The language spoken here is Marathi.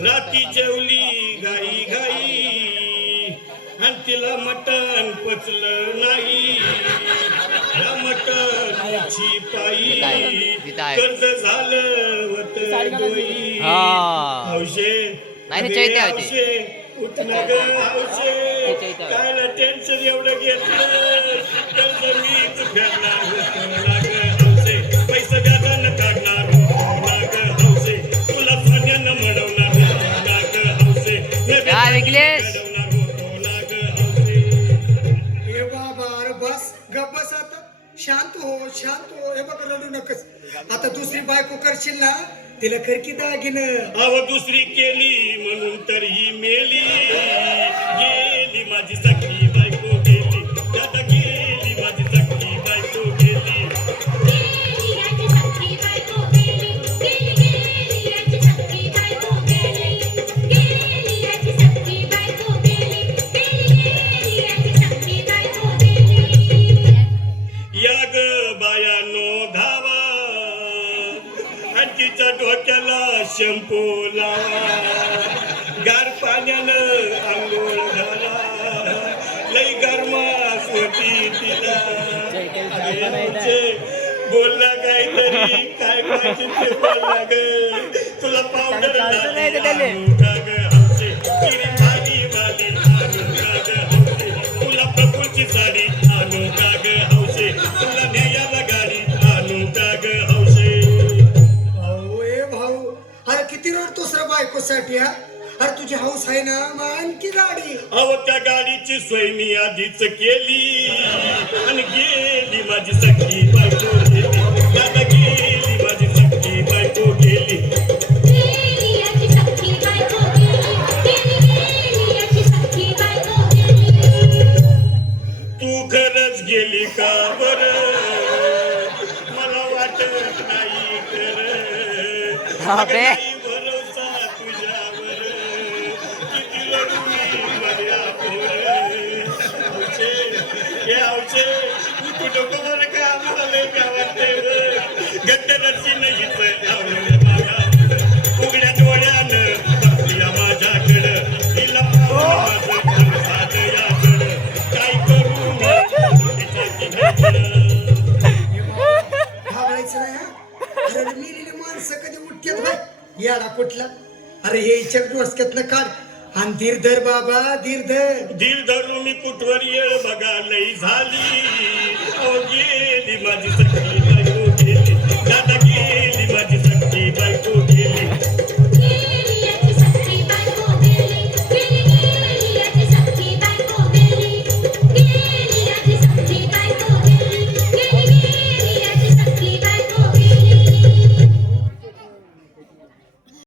राती जेवली गाई गाई आणि तिला मटण पचलं नाही. या मटणची पायी कर्ज झालं वत डोई. हौशे हौशे उठणं ग हौशे कायला टेन्शन एवढं घेतलं. कर्ज मीच फेडणार होतो ना ग हौशे. पैसा व्याजानं काढणार होतो ना ग हौशे. तुला सोन्यानं म्हणवणार बस आता शांत हो हे बघ रडू नकस. आता दुसरी बायको करशील ना तिला खरकी दागिनं. अव दुसरी केली म्हणून तर ही मेली. गेली माझी सखी बायको गेली. दादा गेली माझी सखी बायको गेली. या ग बायानो धावा आणि तिच्या डोक्याला शॅम्पू लावा. गार पाण्यानं आंघोळ घाला. लई गरमास होती तिला. बोलला काहीतरी काय पाहिजे ते बोलला ग. तुला पावडर आणू का ग हौशे. किरी भाजी वाली आणू का ग हौशे. तुला प्रभूची साडी आणू का ग हौशे. तुला न्यायाला गाडी आणू का ग हौशे. भाऊ ए भाऊ अरे किती रडतोस रे बायकोसाठी हा. अरे तुझी हौस आहे ना मग आणखी गाडी. अहो त्या गाडीची सोय मी आधीच केली आणि गेली माझी सखी बायको गेली. दादा गेली माझी सखी बायको गेली. तू खरंच गेली का बर. मला वाटत नाही खरं. भरोसा तुझ्यावर किती लढू मी मर्यादेवर. हौशे हे हौशे तू नको बरं का आम्हाला लय का वाटते. गट्ट रची नाहीच उघड्या डोळ्यानं बघूया माझ्याकडं. हिला माझं साध याकडं काय करू घाबरायचं नाही हा. अरे मेलेली माणसं कधी उठतात बाय याडा कुठला. अरे हे इच्छा डोसक्यातनं काढ आणि धीर धर बाबा धीर धर. धीर धरू मी कुठवर येळ बघा लई झाली. गेली माझी सखी